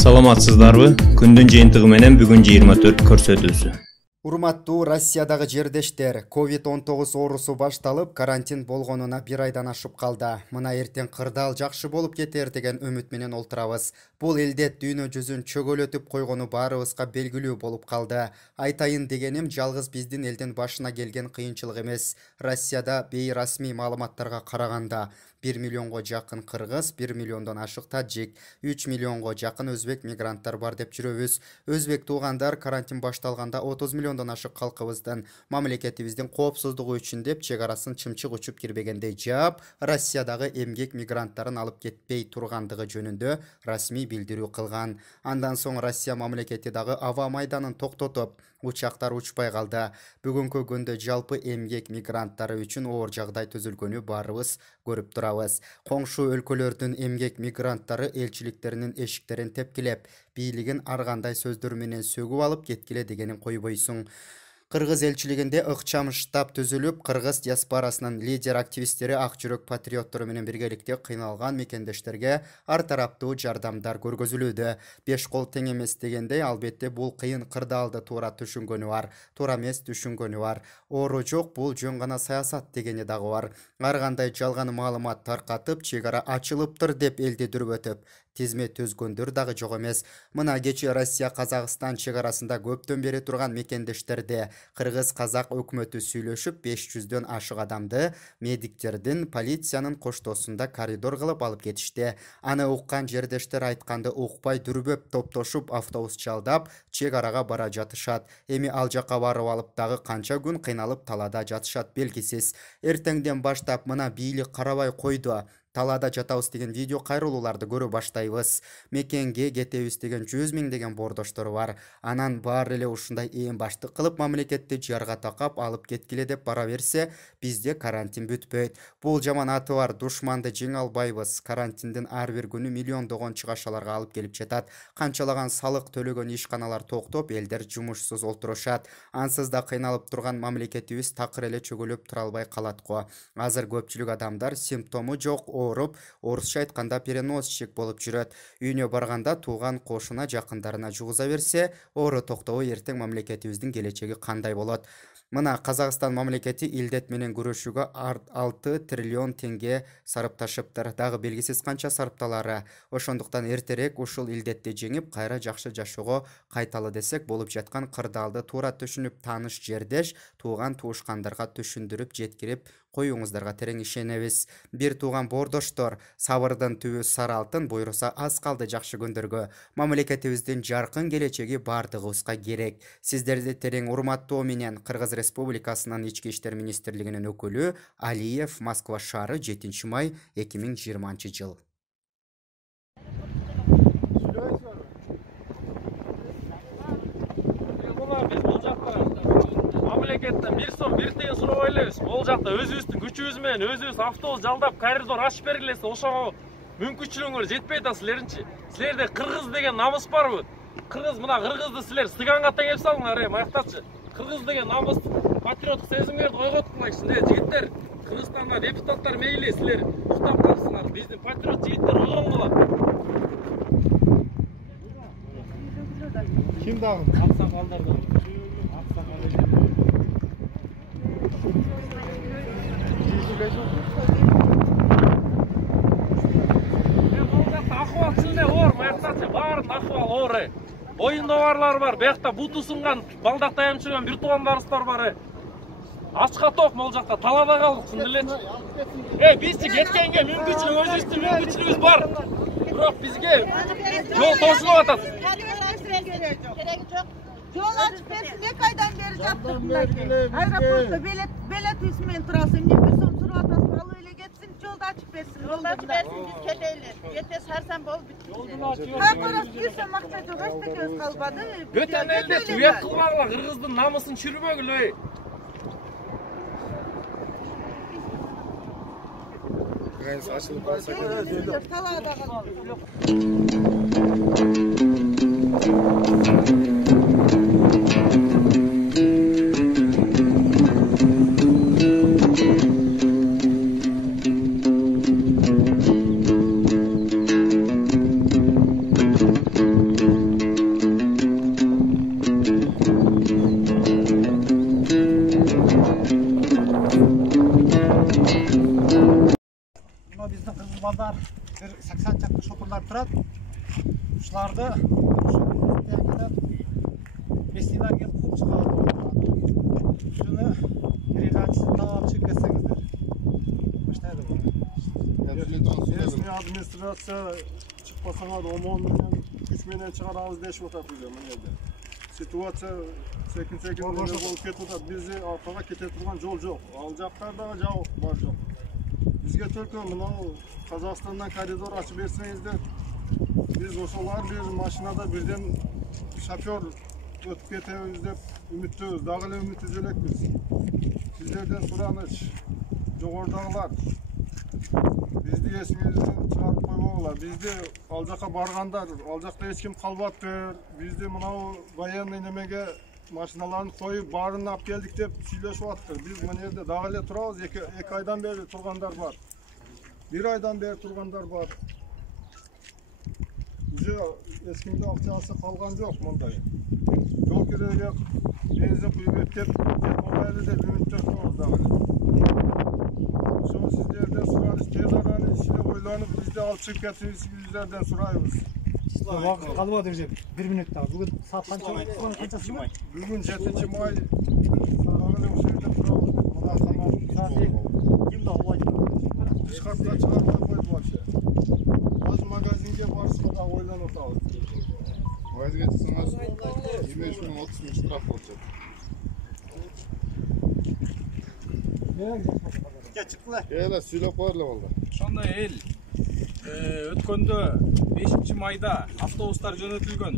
Саламатсыздарбы? Күндүн жыйынтыгы менен бүгүн 24 көрсөтүүсү. Урматтуу Россиядагы жердештер, COVID-19 оорусу башталып, карантин болгонуна бир айдан ашып калды. Мына эртең кырдаал жакшы болуп кетер деген үмүт менен олтурабыз. Бул элдет дүйнө жүзүн чөгөлөтүп койгону баарыбызга белгилүү болуп калды. Айтайын дегеним, жалгыз биздин элдин башына келген кыйынчылык эмес. Россияда бейрасмий маалыматтарга караганда 1 миллионго жакын кыргыз, 1 миллиондон ашык таджик, 3 миллионго жакын өзбек мигранттар бар деп жүрөбүз. Өзбек туугандар карантин башталганда 30 миллиондон ашык калкыбыздын, мамлекетибиздин коопсуздугу үчүн деп чек арасын чымчык учуп кирбегендей жаап, Россиядагы эмгек мигранттарын алып кетпей тургандыгы жөнүндө расмий билдирүү кылган. Андан соң Россия мамлекети дагы аба майданын токтотуп, учактар учпай калды. Бүгүнкү күндө жалпы эмгек мигранттары үчүн оор жагдай түзүлгөнү баарыбыз көрүп турабыз. Коңшу өлкөлөрдүн эмгек мигранттары элчиликтеринин эшиктерин тепкилеп, бийлигин ар кандай сөздөр менен сөгүп алып кеткиле дегенин койбойсуң. Кыргыз элчилигинде ыкчам штаб түзүлүп, кыргыз диаспорасынын лидер активисттери ак жүрөк патриоттору менен биргеликте кыйналган мекендештерге ар тараптуу жардамдар көргөзүлүүдө. Беш кол тең эмес дегендей, албетте бул кыйын кырдаалды туура түшүнгөнү бар, туура эмес түшүнгөнү бар. Оору жок, бул жөн гана саясат дегени дагы бар. Ар кандай жалган маалымат таркатып, чек ара ачылыптыр деп элди дүрбөтүп тизме түзгөндөр дагы жок эмес. Мына кечээ Россия-Казакстан чек арасында көптөн бери турган мекендештерде кыргыз-казак өкмөтү сүйлөшүп 500дөн ашык адамды медиктердин, полициянын коштоосунда коридор кылып алып кетишти. Аны уккан жердештер айтканды укпай дүрбөп топтошуп автобус чалдап чек арага бара жатышат. Эми ал жака барып алып дагы канча күн кыйналып талаада жатышат белгисиз. Эртеңден баштап мына бийлик карабай койду. Талаада жатабыз деген видео кайрылууларды көрө баштайбыз. Мекенге кетебиз деген 100 000 деген бордоштор бар. Анан баары эле ушундай ээн баштык кылып мамлекетти жарга такап алып кеткиле деп бара берсе, бизде карантин бүтпөйт. Бул жаман аты бар, душманды жеңе албайбыз. Карантиндин ар бир күнү миллиондогон чыгашаларга алып келип жатат. Канчалаган салык төлөгөн ишканалар токтоп, элдер жумушсуз олтурушат. Ансыз да кыйналып турган мамлекетибиз такыр эле чөгөлөп тура албай калат го. Азыр көпчүлүк адамдар симптому жок, ооруп, орусча айтканда переносчик болуп жүрөт. Үйүнө барганда тууган кошуна, жакындарына жугуза берсе, оору токтобой эртең мамлекетибиздин келечеги кандай болот? Мына Казакстан мамлекети илдет менен күрөшүүгө 6 триллион теңге сарыпташыптыр. Дагы белгисиз канча сарыпталары. Ошондуктан эртерээк ушул илдетти жеңип, кайра жакшы жашоого кайталы десек болуп жаткан кырдаалды туура түшүнүп, тааныш жердеш, тууган туушкандарга түшүндүрүп жеткирип коюңуздарга терең ишенебиз. Бир тууган бордоштор, сабырдын түбү сары алтын, буйруса аз калды жакшы күндөргө. Мамлекетибиздин жаркын келечеги бардыгыбызга керек. Сиздерди терең урматтоо менен Кыргыз Республикасынын Ички иштер министрлигинин өкүлү Алиев, Москва шаары, 7 май 2020 жыл. Мамлекеттен бир сом бир тыйын сурабай элебиз. Ол жакта өзүбүздүн күчүбүз менен өзүбүз автобус жалдап коридор ачып бергилесе, ошого мүмкүнчүлүгүңөр жетпей да силеринчи. Силерде кыргыз деген намыс барбы? Кыргыз, мына кыргызды силер стыганга теңеп салыңар, маяктачы. Кыргыз деген намыс, патриоттук сезимдерди ойготкулайчы. Жигиттер, Кыргызстанда депутаттар мейли, силер уктап калсыңар. Биздин патриот жигиттер ойгонгула. Ким дагы? Аксакалдардан. Ахуал чынде оор, маяктачы, баарын ахуал оор. Оюнда барлар бар, биякта буту сынган, балдак таянып жүргөн бир туугандарыбыздар бар. Ачка ток мол жакта талаада калдык, чын элечи. Бизчи кеткенге мүмкүнчүлүк, өзүбүздүн мүмкүнчүлүгүбүз бар. Бирок бизге жол тосулуп атат. Кереги жок. Жол ачып берсин, 2 айдан бери жаптык мынакей. Аэропортто билет менен турасың, эмне бир сом сурап атасың, алып эле кетсин, жолду ачып берсин. Жолду ачып берсин, биз кетели. Кете сарсан болуп бүттү. Кайрас 100 сом акча жок, эчтекебиз калбады. Бөтөн элде түбөк кылмагыла, кыргыздын намысын чүрбөгүлө. Границ açılıp kalsa kesin. Talada kaldı. балдар, bir 80 çaklı şopurlar turат. Uşlarda Besiler gelip kılıp çıkardı. Şunu bir ilaçsız tamam çıkasınızdır. Başlayalım. Resmi administrasiya chiqmasanga omon bilan kuch bilan chiqaramiz deyish o'tadi mana yerda. Situatsiya sekin bo'lib ketadi. Bizni orqaga ketadigan yo'l yo'q. Al joqlarda yo'q, bor yo'q. Bizga только mana Qozog'istondan koridor ochib bersangizlar, biz o'shalar bir mashinada birden shofyor o'tib ketamiz deb umidmiz. Dag'ili umid üzülekmiz. Sizlerden so'ramiz. Jo'g'ordagilar bizni esingizdan chiqarib qo'yinglar. Bizni al joqqa borganlar, al joqda hech kim qolmayapti. Bizni mana военный nimaga mashinalarni qo'yib barini olib keldik deb suylashyapti. Biz mana yerda dag'ili turamiz. 2 oydan beri turganlar bor. 1 oydan beri turganlar bor. Уже eskimde akçası qolgan yo'q bunday. Yo'l keragi benzin quyib ketib, ketmaydi deb umiddamiz dag'ili. Şunu sizlerden so'raymiz, tez arani ishini o'ylanib, bizde olib chiqib ketishingizlardan so'raymiz. Vaqt qolib o'tirdi. 1 minutda. Bugun soat qanchasi? Bugun 7-may. Dag'ili o'sha yerda turamiz. Mana hamon Kimda olaydi? Chiqarib chiqarmay qo'yib bo'lsa. Az magazinga borishga o'ylanib o'tiramiz. Vazga chiqsangiz 25 ming 30 ming shtraf bo'lacak. Kela söylep koyarlar valla. Ошондой эл өткөндө 5-майда автобустар жөнөтүлгөн.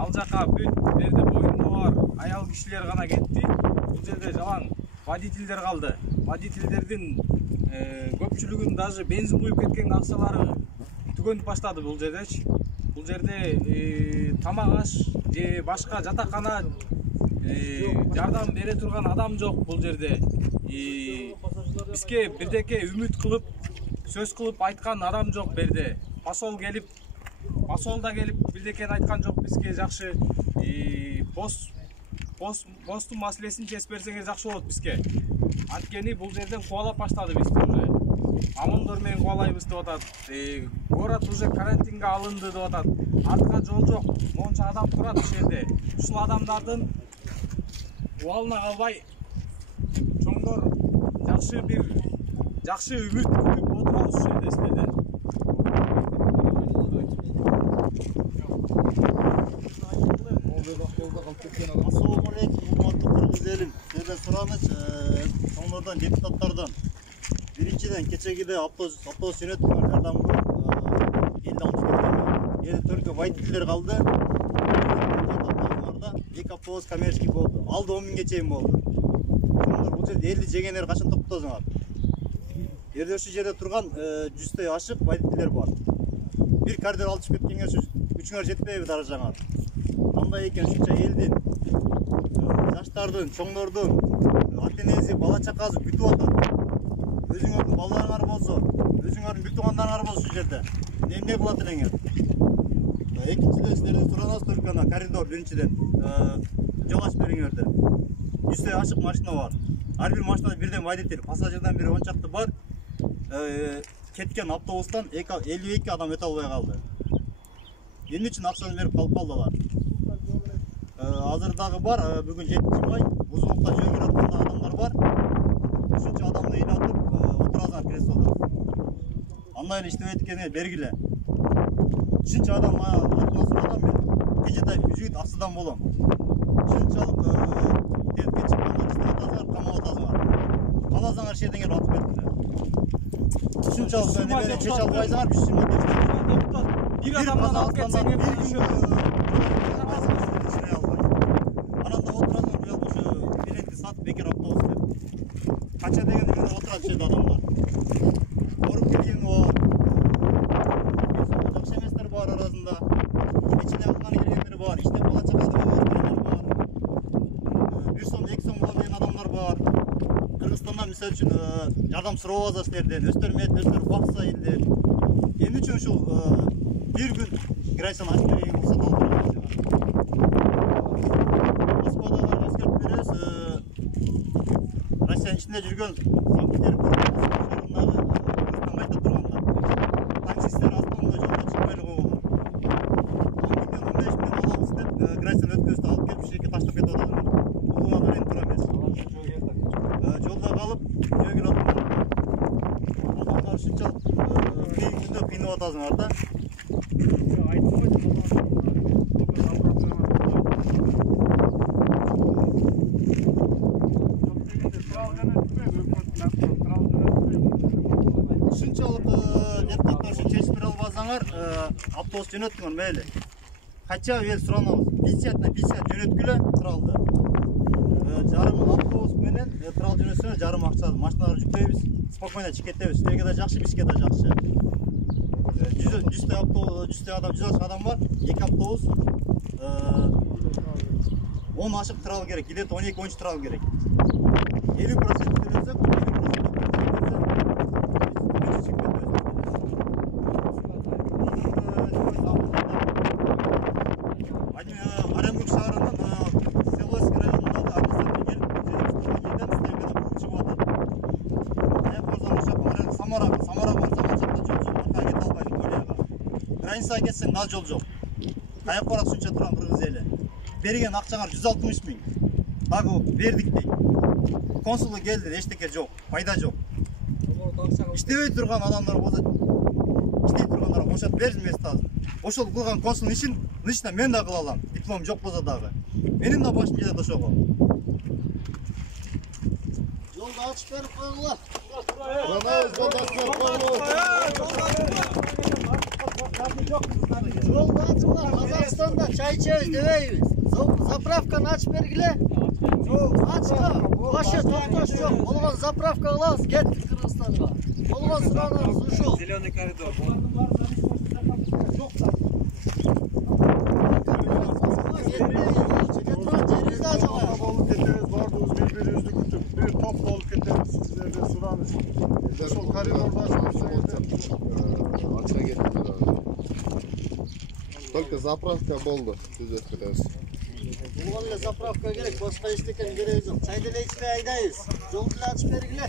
Ал жака бүт берде боюнда бар аял кишилер гана кетти. Бул жерде жалаң водительдер калды. Водительдердин көпчүлүгүн даже бензин куюп кеткен акчалары түгөнүп баштады бул жердечи. Бул жерде тамак аш же башка жатакана жардам бере турган адам жок бул жерде. Бизге бирдеке үмүт кылып, сөз кылып айткан адам жок берде. Посол да келип бирдекени айткан жок бизге жакшы. Постун маселесин чечип берсеңиз жакшы болот бизге. Анткени бул жерден кубалап баштады бизди уже. Амондор менен кубалайбыз деп атат. Город уже карантинге алынды деп атат. Артка жол жок. Монча адам турат ушул жерде. Ушул адамдардын убалына калбай чоңдор жакшы үмүт күтүп отурабыз ушул жерде силерден. Assalamu alaikum, hurmatly Kırgız elim. Sizlerden soramız, sonlardan deputatlardan. Birinciden keçegide avtobus yönetmen yardımı 56 ketken. Yedi Türkiye водительler kaldı. Екі автобус коммерческий болды. Алды 10 миңге чейин болды. Сондар бұл жерде 50 жегенер қашан тоқтадыңар? Ерде осы жерде тұрған 100-тей ашық водительер бар. Bir коридор алып шығып кеткенге үчүңөр жетпейби даражаңар. Кандай экен ушунча элдин, жаштардын, чоңдордун ата-энеси, бала чакасы күтүп атат. Өзүңөрдүн балдарыңар болсо, өзүңөрдүн бүт туугандарыңар болсо ушул жерде эмне кылат элеңер? Экинчиден силерден суранабыз только коридор биринчиден жол ачып бериңерди. 100тей ашык машина бар. Ар бир машинада бирден водитель, пассажирден бири 10 чакты бар. Кеткен автобустан 52 адам өтө албай калды. Эмне үчүн акчаны берип калып калдылар? Азыр дагы бар, бүгүн 7-май, бузулукта жөнгөрүп аткан адамдар бар. Ушунча адамды ыйлатып отуразган креслода. Андан иштебейт экени бергиле. Ушунча адам атына сураган мен. Кечетай үжүт аксыдан болом. Ушунчалык кетип калган иштебатасыңар, камап атасыңар. Каласаңар жерден келип атып кеткиле. Ушунчалык небере чече албайсыңар, бүшүмө кетип. Bir adamdan alıp geçseniz Ananda oturasın bu yol şu biletli sat bekir avtobus деп. Kaça degende bile oturat şeyde adamlar. Korup gelgen var. Jakşı emesler var arasında. İçine algany келгендер var. İşte bala çakadı olanlar var. 1 сом 2 сом болған adamlar var. Kırgızstan'dan misal üçün yardım surab atsa sizlerden. Өстөр бакса элдер. Эмне үчүн ушул bir gün Grayson açık vereyim olsa da aldırırız. Moskva'dalar özgürlük veririz. Rusya'nın içinde жүрген Sankt-Peterburg şehirindeki Kırgızstan'da durganda. атасыңар да. Ушунчалык депутаттар чечип бере албасаңар, автобус жөнөттүңөр мейли. Хотя эл суранабыз. 50 на 50 жөнөткүлө туралды. Жарым автобус менен турал жөнөтсөңөр жарым акча машиналар жүктөйбүз. Спокойно чыгып кетебиз. Силерге да жакшы, бизге да жакшы. 100 адам, 100 адам бар. 2 автобус 10 ашык турал керек. Где-то 12-13 турал керек. 50% төлөсөк, 50% Оренбург шаарынын Селойский районундагы администрация келип жерден стемпелеп чыгып атат. Аяк барсаң ошо Самара барсаң ошокто жол жок, аркага кете албайсың Колияга. Границага кетсең да жол жок. Каяк барат ушунча турган кыргыз эли. Берген акчаңар 160 миң. Дагы бердик дейт. Консулы келди, эчтеке жок, пайда жок. Иштебей турган адамдар болсо, иштей тургандар бошотуп берсин местасын. Ошол кылган консулдун ишин лично мен да кыла алам. Диплом жок болсо дагы. Менин да башым жетет ошого. Жолду ачып берип койгула. Жолду ачыңlar, Казакстанда чай ичебиз дебейбиз. Заправканы ачып бергиле. Ачка, вообще токтош жок. Болгон заправка кылабыз, кеттик Кыргызстанга. Болгон суранабыз ушул. Зеленый коридор. Только заправка болды. Булган эле заправка керек, башка эчтекен кереги жок. Чай деле ичпей айдайбыз. Жолду эле ачып бергиле.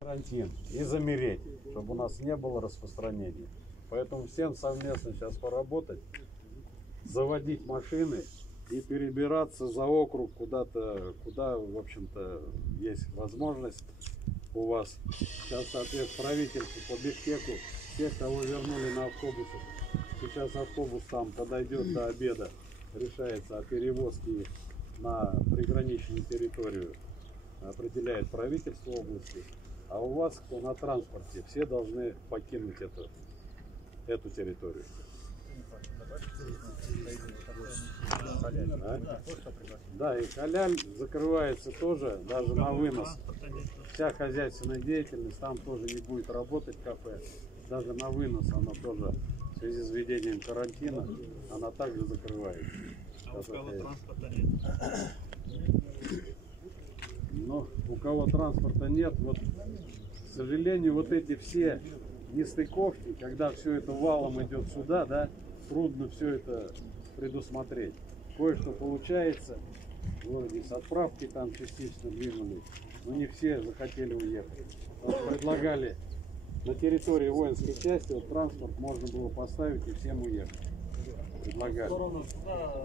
Карантин и замереть, чтобы у нас не было распространения. Поэтому всем совместно сейчас поработать, заводить машины и перебираться за округ куда-то, куда, в общем-то, есть возможность у вас. Сейчас, соответственно, правительство по Бишкеку, те, кого вернули на автобусах, сейчас автобус там подойдет до обеда, решается о перевозке их на приграничную территорию, определяет правительство области. А у вас, кто на транспорте, все должны покинуть эту территорию. Да, и халяль закрывается тоже, даже на вынос. Вся хозяйственная деятельность там тоже не будет работать, кафе. Даже на вынос она тоже, в связи с введением карантина, она также закрывается. А у кого транспорта нет? Но у кого транспорта нет, вот, к сожалению, вот эти все нестыковки, когда все это валом идет сюда, да, трудно все это предусмотреть. Кое-что получается, в городе с отправки там частично двинули, но не все захотели уехать. Вот предлагали на территории воинской части вот транспорт можно было поставить и всем уехать. Предлагали.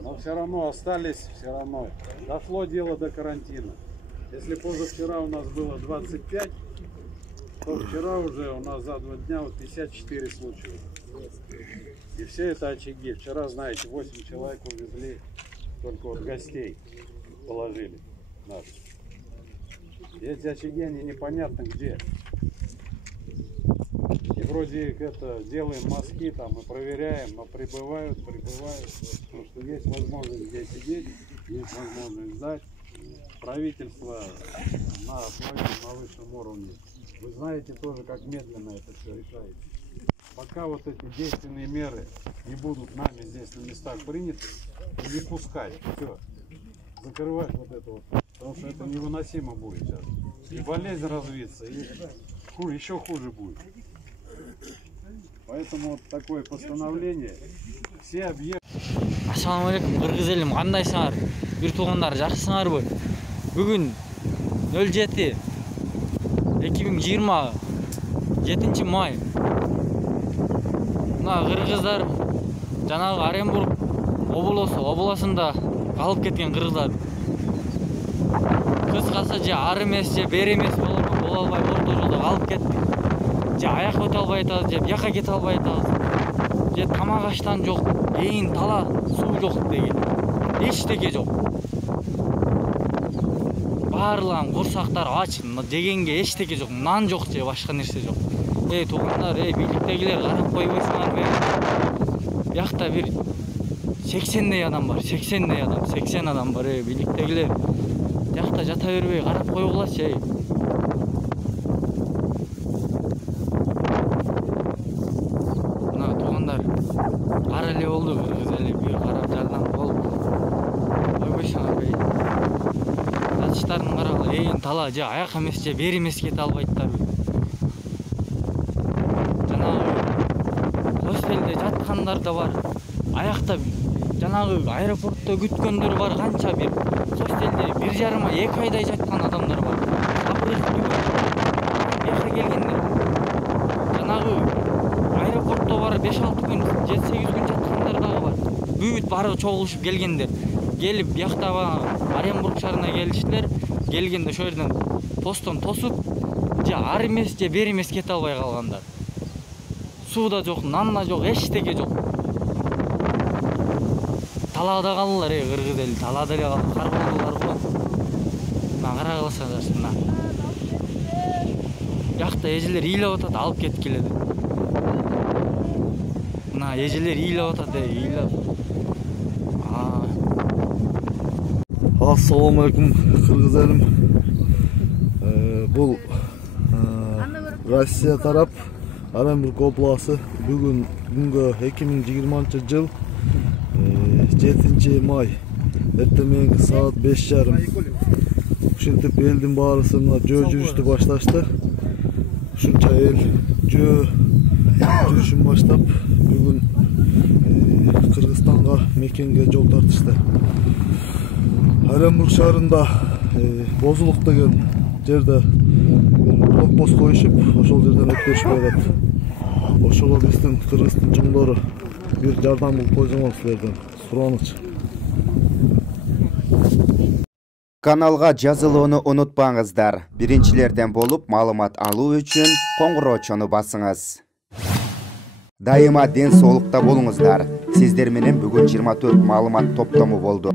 Но все равно остались, все равно. Дошло дело до карантина. Если позавчера у нас было 25, то вчера уже у нас за 2 дня вот 54 случая. И все это очаги. Вчера, знаете, 8 человек увезли, только вот гостей положили наши. И эти очаги, они непонятно где. И вроде их это делаем мазки там и проверяем, но прибывают, потому что есть возможность здесь сидеть, есть возможность сдать. Правительство на высшем уровне. Вы знаете тоже, как медленно это все решается. Пока вот эти действенные меры не будут нами здесь на местах приняты, не пускать, все, закрывать вот это вот, потому что это невыносимо будет сейчас. И болезнь развиться, и еще хуже будет. Поэтому вот такое постановление, все объекты. Ассаламу алейкум, кыргыз элим, кандайсыңар? Бир туугандар, жакшысыңарбы? Бүгүн 07-2020 7 май Мына кыргыздар жанагы Оренбург облусунда калып кеткен кыргыздар. Кыскасы же ар эмес же бер эмес боло албай орто жолдо калып кетти. Же аяк өтө албай атабыз, же бияка кете албай атабыз. Же тамак аштан жок, эйин тала суу жок деген. Эчтеке жок. Барлыгын курсактар ач, жегенге эчтеке жок, нан жок же башка нерсе жок. Туугандар, бийликтегилер карап койбойсуңарбы? Биякта бир 80 адам бар, 80 адам бар, бийликтегилер. Биякта жата бербей карап койгулачы. Мына туугандар, кара эле болду, кыргыз эли бир карап жардам болуп койбойсуңарбы? Жатыштарын карагыла, эйин тала же аяк эмес же бер эмес кете албайттарбы? Хостелде жаткандар да бар. Аякта жанагы аэропортто күткөндөр бар, канча бир. Хостелде 1,5-2 айдай жаткан адамдар бар. Бияка келгенде жанагы аэропортто бар 5-6 күн, 7-8 күн жаткандар дагы бар. Бүт бары чогулушуп келгендер. Келип биякта Оренбург шаарына келиштилер. Келгенде ошол жерден постон тосуп, же ар эмес же бер эмес кете албай калгандар. Сууда жок, нанна жок, эчтеке жок. Талаада калдылар, кыргыз эли талаада эле калып карболдулар го. Мына карагыласаңдар, мына. Биякта эжелер ыйлап атат, алып кеткиле деп. Мына эжелер ыйлап атат, ыйлап. Assalamu alaikum kırgız elim. Bu Rossiya tarap Оренбург обласы бүгүнгө 2020 жыл 7 май эртең саат 5:30 ушинтип элдин баарысы мына жөө жүрүштү башташты. Ушунча эл жөө жүрүшүн баштап бүгүн Кыргызстанга мекенге жол тартышты. Оренбург шаарында Бозулук деген жерде блокпост коюшуп, ошол жерден өткөрүшпөй атат. Ошого биздин кыргыздын чоңдору бир жардам кылып койсоңор силерден сураныч. Каналга жазылууну унутпаңыздар. Биринчилерден болуп маалымат алуу үчүн коңгуроочону басыңыз. Дайыма ден соолукта болуңуздар. Сиздер менен бүгүн 24 маалымат топтому болду.